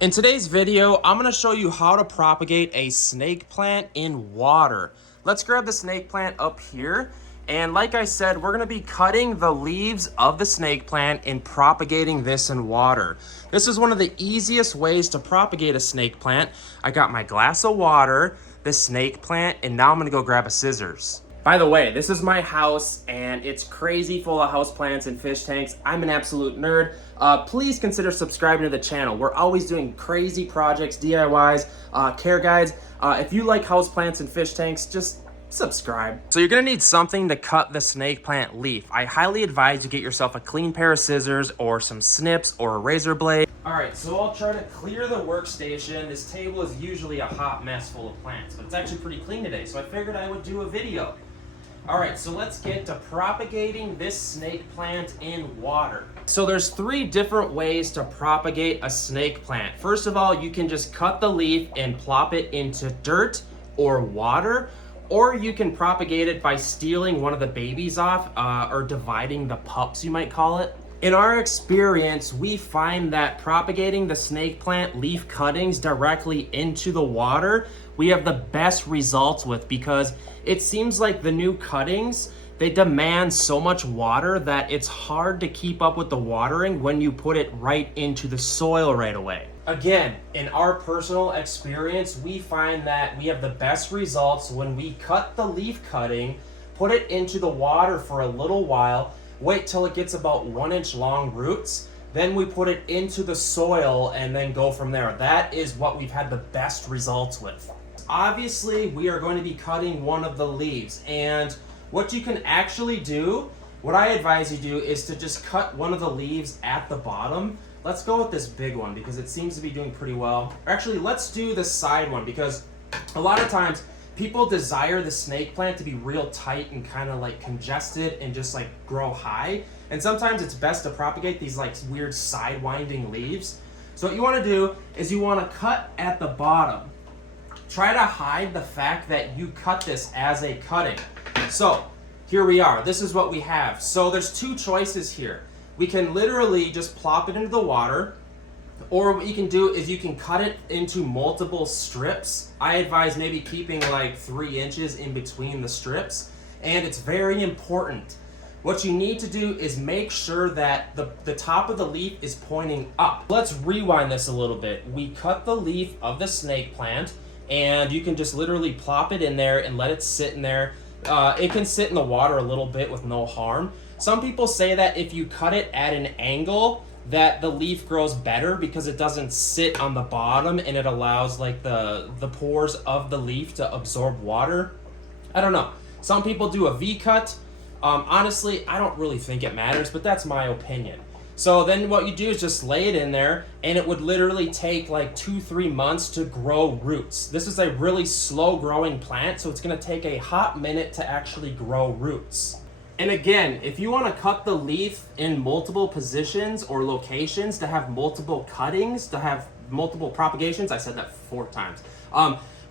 In today's video, I'm going to show you how to propagate a snake plant in water. Let's grab the snake plant up here. And like I said, we're going to be cutting the leaves of the snake plant and propagating this in water. This is one of the easiest ways to propagate a snake plant. I got my glass of water, the snake plant, and now I'm going to go grab a scissors. By the way, this is my house and it's crazy full of houseplants and fish tanks. I'm an absolute nerd. Please consider subscribing to the channel. We're always doing crazy projects, DIYs, care guides. If you like houseplants and fish tanks, just subscribe. So you're gonna need something to cut the snake plant leaf. I highly advise you get yourself a clean pair of scissors or some snips or a razor blade. All right, so I'll try to clear the workstation. This table is usually a hot mess full of plants, but it's actually pretty clean today, so I figured I would do a video. All right, so let's get to propagating this snake plant in water. So there's 3 different ways to propagate a snake plant. First of all, you can just cut the leaf and plop it into dirt or water, or you can propagate it by stealing one of the babies off or dividing the pups, you might call it. In our experience, we find that propagating the snake plant leaf cuttings directly into the water, we have the best results with, because it seems like the new cuttings, they demand so much water that it's hard to keep up with the watering when you put it right into the soil right away. Again, in our personal experience, we find that we have the best results when we cut the leaf cutting, put it into the water for a little while, wait till it gets about 1-inch long roots, then we put it into the soil and then go from there. That is what we've had the best results with. Obviously, we are going to be cutting one of the leaves, and what you can actually do, what I advise you do, is to just cut one of the leaves at the bottom. Let's go with this big one because it seems to be doing pretty well. Actually, let's do the side one, because a lot of times people desire the snake plant to be real tight and kind of like congested and just like grow high. And sometimes it's best to propagate these like weird side winding leaves. So what you want to do is you want to cut at the bottom. Try to hide the fact that you cut this as a cutting. So here we are. This is what we have. So there's 2 choices here. We can literally just plop it into the water, or what you can do is you can cut it into multiple strips. I advise maybe keeping like 3 inches in between the strips. And it's very important. What you need to do is make sure that the top of the leaf is pointing up. Let's rewind this a little bit. We cut the leaf of the snake plant, and you can just literally plop it in there and let it sit in there. It can sit in the water a little bit with no harm. Some people say that if you cut it at an angle, that the leaf grows better because it doesn't sit on the bottom and it allows like the pores of the leaf to absorb water. I don't know. Some people do a V-cut. Honestly, I don't really think it matters, but that's my opinion. So then what you do is just lay it in there, and it would literally take like 2-3 months to grow roots. This is a really slow growing plant, so it's gonna take a hot minute to actually grow roots. And again, if you wanna cut the leaf in multiple positions or locations to have multiple cuttings, to have multiple propagations, I said that 4 times.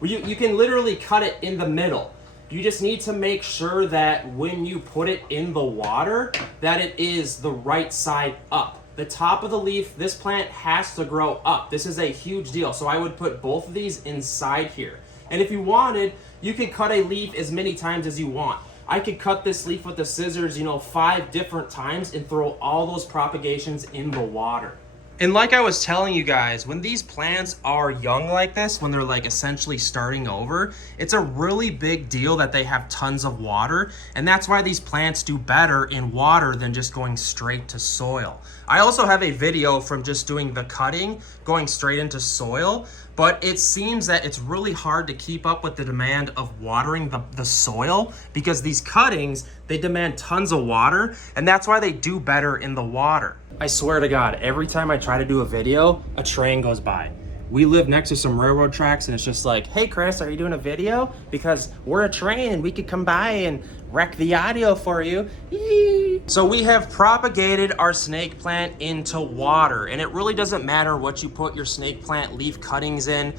You can literally cut it in the middle. You just need to make sure that when you put it in the water, that it is the right side up. The top of the leaf, this plant has to grow up. This is a huge deal. So I would put both of these inside here. And if you wanted, you could cut a leaf as many times as you want. I could cut this leaf with the scissors, 5 different times and throw all those propagations in the water. And like I was telling you guys, when these plants are young like this, when they're like essentially starting over, it's a really big deal that they have tons of water. And that's why these plants do better in water than just going straight to soil. I also have a video from just doing the cutting, going straight into soil. But it seems that it's really hard to keep up with the demand of watering the soil, because these cuttings, they demand tons of water, and that's why they do better in the water. I swear to God, every time I try to do a video, a train goes by. We live next to some railroad tracks, and it's just like, hey Chris, are you doing a video? Because we're a train and we could come by and wreck the audio for you. Yee. So we have propagated our snake plant into water, and it really doesn't matter what you put your snake plant leaf cuttings in.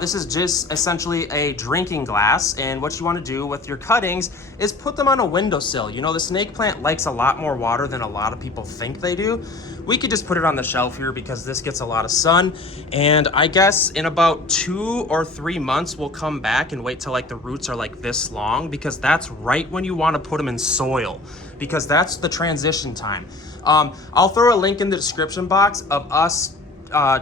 This is just essentially a drinking glass, and what you want to do with your cuttings is put them on a windowsill. The snake plant likes a lot more water than a lot of people think they do. we could just put it on the shelf here because this gets a lot of sun. And I guess in about 2 or 3 months, we'll come back and wait till like the roots are like this long, because that's right when you want to put them in soil, because that's the transition time. I'll throw a link in the description box of us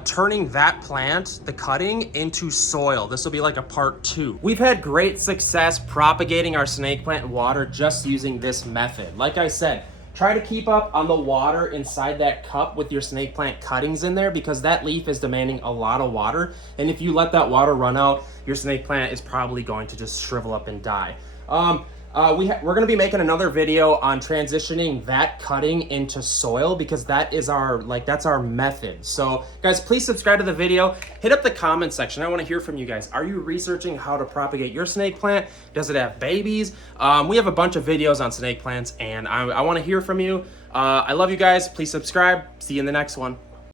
turning that plant, the cutting, into soil. This will be like a part 2. We've had great success propagating our snake plant in water just using this method. Like I said, try to keep up on the water inside that cup with your snake plant cuttings in there, because that leaf is demanding a lot of water. And if you let that water run out, your snake plant is probably going to just shrivel up and die. We're going to be making another video on transitioning that cutting into soil, because that is that's our method. So guys, please subscribe to the video, hit up the comment section. I want to hear from you guys. Are you researching how to propagate your snake plant? Does it have babies? We have a bunch of videos on snake plants, and I want to hear from you. I love you guys. Please subscribe. See you in the next one.